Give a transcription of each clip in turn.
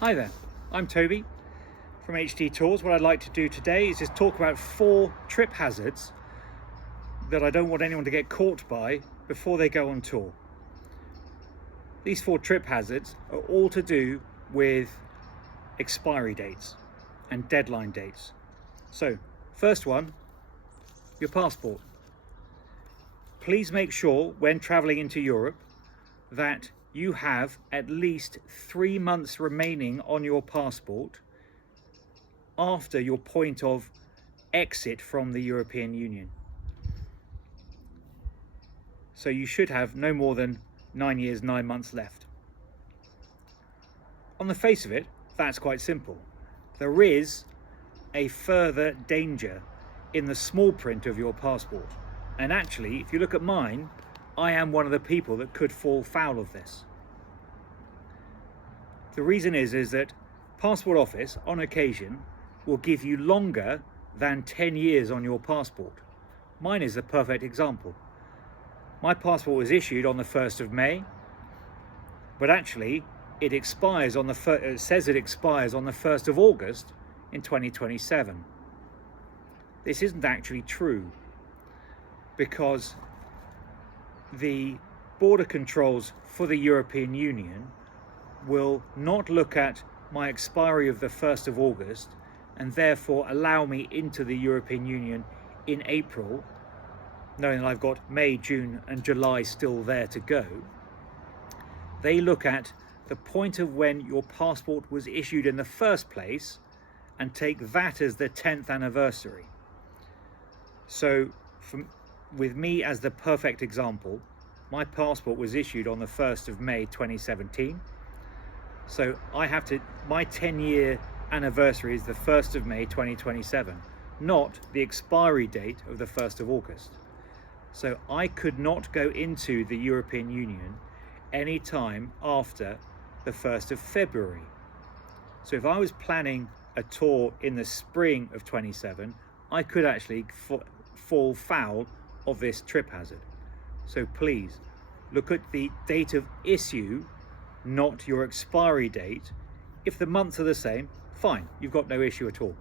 Hi there, I'm Toby from HD Tours. What I'd like to do today is just talk about 4 trip hazards that I don't want anyone to get caught by before they go on tour. These 4 trip hazards are all to do with expiry dates and deadline dates. So, first one, your passport. Please make sure when traveling into Europe that you have at least 3 months remaining on your passport after your point of exit from the European Union. So you should have no more than 9 years, 9 months left. On the face of it, that's quite simple. There is a further danger in the small print of your passport. And actually, if you look at mine, I am one of the people that could fall foul of this. The reason is that Passport Office, on occasion, will give you longer than 10 years on your passport. Mine is a perfect example. My passport was issued on the 1st of May, but actually it expires on it says it expires on the 1st of August in 2027. This isn't actually true, because the border controls for the European Union will not look at my expiry of the 1st of August and therefore allow me into the European Union in April, knowing that I've got May, June and July still there to go. They look at the point of when your passport was issued in the first place and take that as the 10th anniversary. So with me as the perfect example, my passport was issued on the 1st of May 2017. So my 10-year anniversary is the 1st of May 2027, not the expiry date of the 1st of August. So I could not go into the European Union any time after the 1st of February. So if I was planning a tour in the spring of 27, I could actually fall foul of this trip hazard. So please look at the date of issue, not your expiry date. If the months are the same, fine, you've got no issue at all.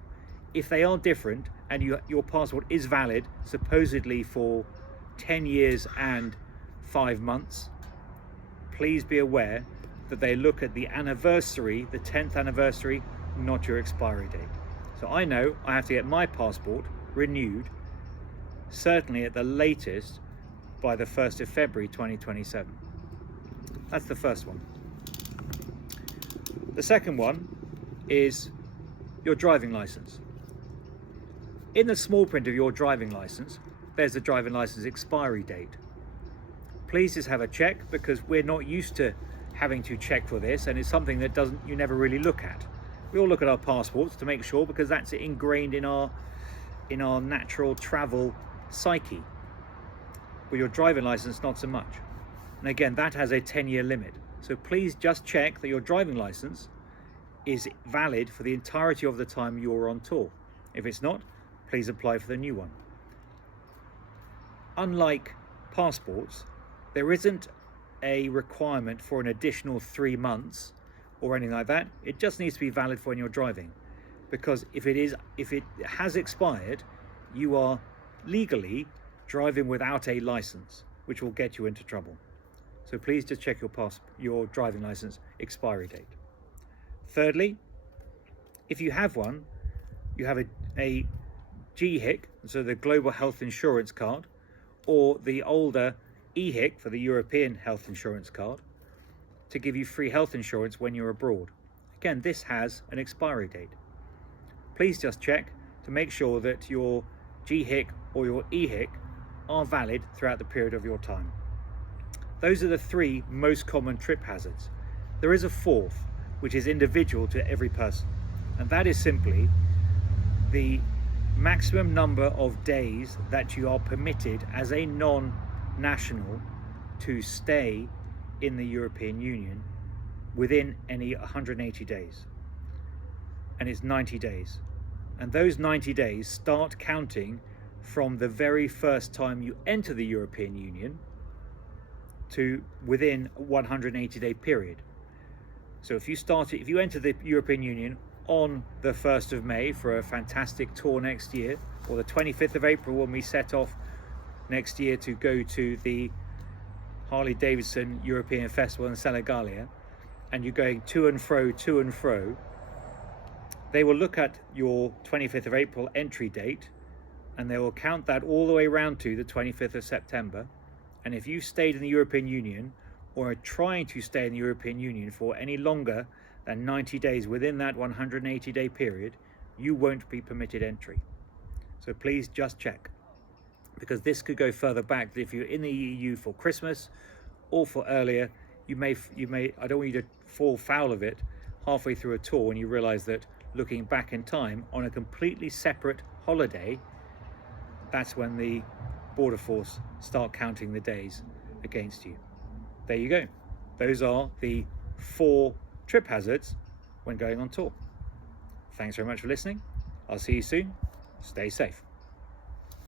If they are different and your passport is valid supposedly for 10 years and 5 months, please be aware that they look at the anniversary, the 10th anniversary, not your expiry date. So I know I have to get my passport renewed, certainly at the latest by the 1st of February 2027. That's the first one. The second one is your driving license. In the small print of your driving license, there's the driving license expiry date. Please just have a check, because we're not used to having to check for this, and it's something that you never really look at. We all look at our passports to make sure, because that's ingrained in our natural travel psyche. But your driving license, not so much. And again, that has a 10-year limit. So please just check that your driving license is valid for the entirety of the time you're on tour. If it's not, please apply for the new one. Unlike passports, there isn't a requirement for an additional 3 months or anything like that. It just needs to be valid for when you're driving, because if it has expired, you are legally driving without a license, which will get you into trouble. So please just check your driving license expiry date. Thirdly, if you have one, you have a GHIC, so the Global Health Insurance Card, or the older EHIC for the European Health Insurance Card, to give you free health insurance when you're abroad. Again, this has an expiry date. Please just check to make sure that your GHIC or your EHIC are valid throughout the period of your time. Those are the 3 most common trip hazards. There is a 4th, which is individual to every person, and that is simply the maximum number of days that you are permitted as a non-national to stay in the European Union within any 180 days. And it's 90 days. And those 90 days start counting from the very first time you enter the European Union to within a 180-day period. So if you enter the European Union on the 1st of May for a fantastic tour next year, or the 25th of April when we set off next year to go to the Harley-Davidson European Festival in Senigalia, and you're going to and fro, they will look at your 25th of April entry date and they will count that all the way around to the 25th of September. And if you stayed in the European Union or are trying to stay in the European Union for any longer than 90 days within that 180-day period, you won't be permitted entry. So please just check, because this could go further back. If you're in the EU for Christmas or for earlier, you may, I don't want you to fall foul of it halfway through a tour when you realize that looking back in time on a completely separate holiday, that's when the border force start counting the days against you. There you go. Those are the 4 trip hazards when going on tour. Thanks very much for listening. I'll see you soon. Stay safe.